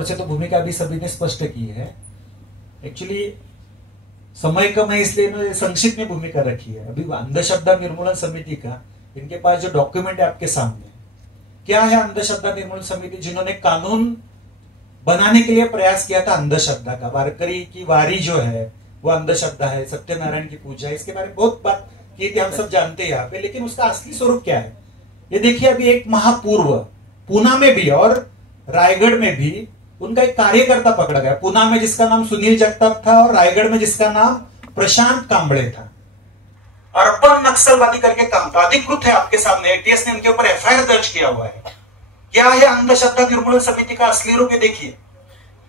Or से तो भूमिका अभी सभी ने स्पष्ट की है। एक्चुअली समय कम है इसलिए इन्होंने संक्षिप्त में भूमिका रखी है। अभी अंधश्रद्धा निर्मूलन समिति का इनके पास जो डॉक्यूमेंट है आपके सामने, क्या है अंधश्रद्धा निर्मूलन समिति? जिन्होंने कानून बनाने के लिए प्रयास किया था अंधश्रद्धा का, वारकरी की वारी जो है वो अंधश्रद्धा है, सत्यनारायण की पूजा है, इसके बारे में बहुत बात की थी, हम सब जानते हैं यहाँ पे। लेकिन उसका असली स्वरूप क्या है ये देखिए। अभी एक महापूर्व पूना में भी और रायगढ़ में भी उनका एक कार्यकर्ता पकड़ा गया। पूना में जिसका नाम सुनील जगताप था और रायगढ़ में जिसका नाम प्रशांत कांबळे था। अर्बन नक्सलवादी करके काम था, अधिकृत है आपके सामने, एटीएस ने उनके ऊपर एफआईआर दर्ज किया हुआ है। क्या है अंधश्रद्धा निर्मूलन समिति का असली रूप? देखिए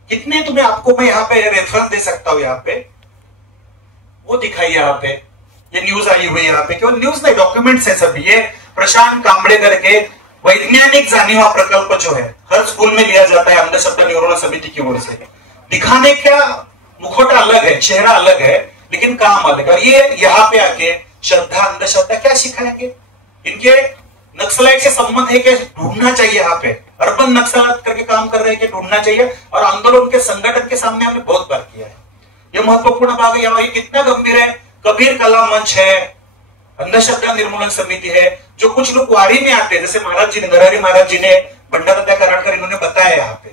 कितने तुम्हें, आपको मैं यहाँ पे रेफरेंस दे सकता हूं, यहाँ पे वो दिखाई, यहाँ पे ये न्यूज आई हुई, यहाँ पे केवल न्यूज नहीं, डॉक्यूमेंट्स है सभी। ये प्रशांत कांबळे करके वैज्ञानिक जानिवा प्रकल्प जो है हर स्कूल में लिया जाता है अंधश्रद्धा निर्मूलन समिति की ओर से। दिखाने का मुखौटा अलग है, चेहरा अलग है, लेकिन काम अलग है। और ये यहाँ पे आके श्रद्धा अंधश्रद्धा क्या सिखाएंगे? इनके नक्सलाइट से संबंध है क्या? ढूंढना चाहिए। यहाँ पे अर्बन नक्सलाइट करके काम कर रहे हैं कि ढूंढना चाहिए। और आंदोलन के संगठन के सामने हमने बहुत बार किया है। यह महत्वपूर्ण भाग है। यहाँ कितना गंभीर है। कबीर कला मंच है, अंधश्रद्धा निर्मूलन समिति है, जो कुछ लोग वारी में आते हैं, जैसे महाराज जी ने, नरहरि महाराज जी ने, भंडारा कराड़कर, इन्होंने बताया यहाँ पे।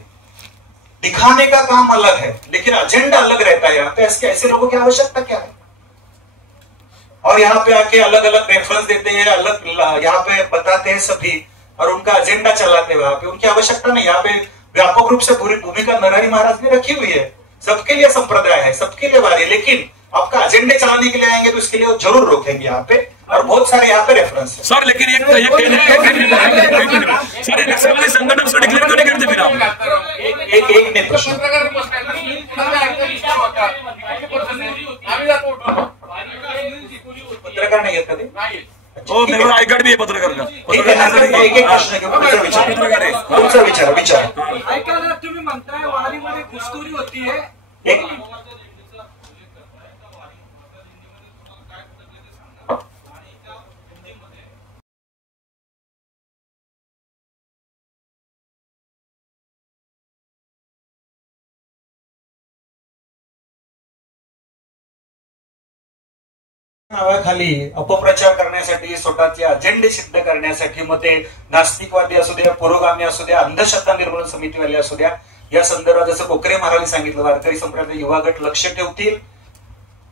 दिखाने का काम अलग है लेकिन एजेंडा अलग रहता है। यहाँ पे ऐसे लोगों की आवश्यकता क्या है? और यहाँ पे आके अलग अलग रेफरेंस देते हैं, अलग यहाँ पे बताते हैं सभी, और उनका एजेंडा चलाते हैं। वहां पे उनकी आवश्यकता नहीं। यहाँ पे व्यापक रूप से पूरी भूमिका नरहरि महाराज ने रखी हुई है। सबके लिए संप्रदाय है, सबके लिए वारी, लेकिन आपका एजेंडे चलाने के लिए आएंगे तो इसके लिए जरूर रोकेंगे यहाँ पे। और बहुत सारे यहाँ पे रेफरेंस है सर। लेकिन एक संगठन उसको डिक्लेयर क्यों नहीं करते फिर आप? एक ने प्रश्न पत्रकार नहीं है कभी? ओ मेरा आई कार्ड भी है पत्रकार का। एक प्रश्न विचार तुम्ही म्हणताय वारीमध्ये घुसखोरी होती है। नावाखाली अपप्रचार करण्यासाठी, स्वतःचे अजेंडे सिद्ध करण्यासाठी, मग ते नास्तिकवादी असू द्या, पुरोगामी असू द्या, अंधश्रद्धा निर्मूलन समितीवाले असू द्या, या संदर्भात जसं कोकरे महाराजांनी सांगितलं, वारकरी संप्रदाय युवा गट लक्ष ठेवतील।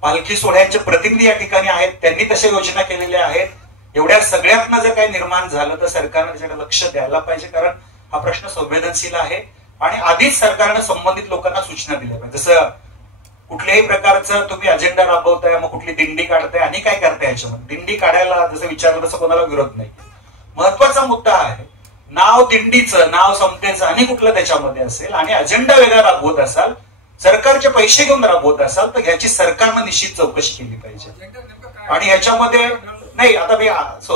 पालखी सोहळ्याचे प्रतिनिधी या ठिकाणी आहेत, त्यांनी तशा योजना केलेल्या आहेत। एवढ्या सगळ्यातनं जर काही निर्माण झालं तर सरकारने त्याच्याकडे लक्ष द्यायला पाहिजे, कारण हा प्रश्न संवेदनशील आहे। आणि आधीच सरकारने संबंधित लोकांना सूचना दिल्या पाहिजे। जसं कुठल्याही प्रकारचं तुम्ही अजेंडा राबवताय, मग कुठली दिंडी काढताय आणि काय करताय, याच्यामध्ये दिंडी काढायला जसं विचारलं तसं कोणाला विरोध नाही। महत्वाचा मुद्दा आहे, नाव दिंडीचं, नाव समतेचं आणि कुठलं त्याच्यामध्ये असेल आणि अजेंडा वेगळा राबवत असाल, सरकारचे पैसे घेऊन राबवत असाल, तर ह्याची सरकारनं निश्चित चौकशी केली पाहिजे। आणि ह्याच्यामध्ये नाही, आता मी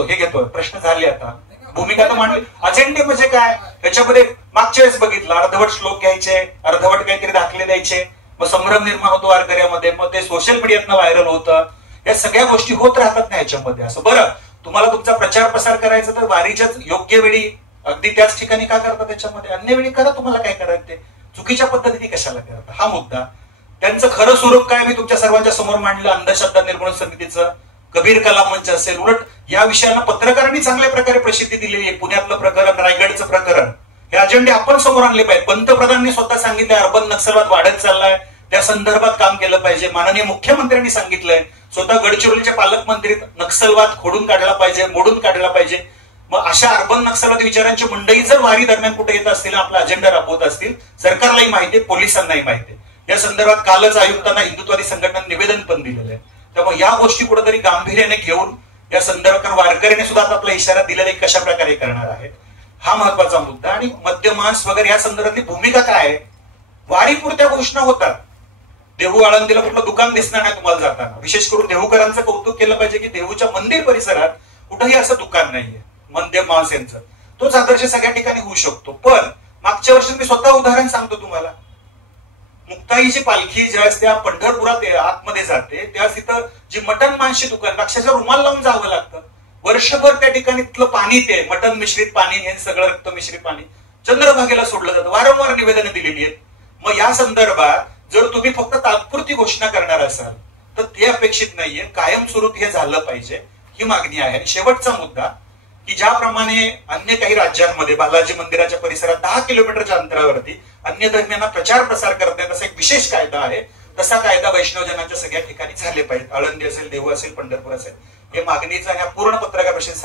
हे घेतोय, प्रश्न झाले आता, भूमिका तर मांडली। अजेंडे म्हणजे काय? ह्याच्यामध्ये मागच्या वेळेस बघितलं, अर्धवट श्लोक घ्यायचे, अर्धवट काहीतरी दाखले द्यायचे, मग संभ्रम निर्माण होतो वारकऱ्यामध्ये, मग ते सोशल मीडियातनं व्हायरल होतं। या सगळ्या गोष्टी होत राहतात ना ह्याच्यामध्ये। असं बरं, तुम्हाला तुमचा प्रचार प्रसार करायचा तर वारीच्याच योग्य वेळी, अगदी त्याच ठिकाणी का करता? त्याच्यामध्ये अन्य वेळी करा, तुम्हाला काय करायचं ते, चुकीच्या पद्धतीने कशाला करता? हा मुद्दा। त्यांचं खरं स्वरूप काय मी तुमच्या सर्वांच्या समोर मांडलं। अंधश्रद्धा निर्मूलन समितीचं, कबीर कला मंच असेल, उलट या विषयांना पत्रकारांनी चांगल्या प्रकारे प्रसिद्धी दिलेली आहे। पुण्यातलं प्रकरण, रायगडचं प्रकरण, हे अजेंडे आपण समोर आणले पाहिजे। पंतप्रधानांनी स्वतः सांगितलंय अर्बन नक्षलवाद वाढत चाललाय, त्या संदर्भात काम केलं पाहिजे। माननीय मुख्यमंत्र्यांनी सांगितलंय, स्वतः गडचिरोलीचे पालकमंत्री, नक्षलवाद खोडून काढला पाहिजे, मोडून काढला पाहिजे। मग अशा अर्बन नक्षलवादी विचारांची मंडळी जर वारी दरम्यान कुठे येत असतील, आपला अजेंडा राबवत असतील, सरकारलाही माहिती आहे, पोलिसांनाही माहिती आहे। या संदर्भात कालच आयुक्तांना हिंदुत्वादी संघटनांनी निवेदन पण दिलेलं आहे। त्यामुळे या गोष्टी कुठेतरी गांभीर्याने घेऊन या संदर्भात वारकऱ्यांनी सुद्धा आपला इशारा दिलेला कशा प्रकारे करणार आहेत, हा महत्वाचा मुद्दा। आणि मद्यमांस वगैरे या संदर्भातली भूमिका काय आहे? वारीपुरत्या घोषणा होतात, देहू आळंदीला कुठलं दुकान दिसणार नाही तुम्हाला जाताना। विशेष करून देहूकरांचं कौतुक केलं पाहिजे की देहूच्या मंदिर परिसरात कुठेही असं दुकान नाहीये मद्यमांस यांचं। तोच आदर्श सगळ्या ठिकाणी होऊ शकतो। पण मागच्या वर्षी मी स्वतः उदाहरण सांगतो तुम्हाला, मुक्ताईची पालखी ज्यावेळेस त्या पंढरपुरात आतमध्ये जाते, त्यावेळेस तिथं जी मटण मांसची दुकान, अक्षरशः रुमाल लावून जावं लागतं। वर्षभर त्या ठिकाणी तिथलं पाणी, ते मटण मिश्रित पाणी, हे सगळं रक्त मिश्रित पाणी चंद्रभागेला सोडलं जातं, वारंवार निवेदनं दिलेली आहेत. मग या संदर्भात जर तुम्ही फक्त तात्पुरती घोषणा करणार असाल तर ते अपेक्षित नाहीये, कायमस्वरूपी हे झालं पाहिजे ही मागणी आहे. आणि शेवटचा मुद्दा की ज्याप्रमाणे अन्य काही राज्यांमध्ये बालाजी मंदिराच्या परिसरात 10 किलोमीटरच्या अंतरावरती अन्य धर्मियांना प्रचार प्रसार करण्यात असा एक विशेष कायदा आहे, तसा कायदा वैष्णवजनांच्या सगळ्या ठिकाणी झाले पाहिजेत. आळंदी असेल, देहू असेल, पंढरपूर असेल. हे मागणीचा ह्या पूर्ण पत्रकार परिषदेत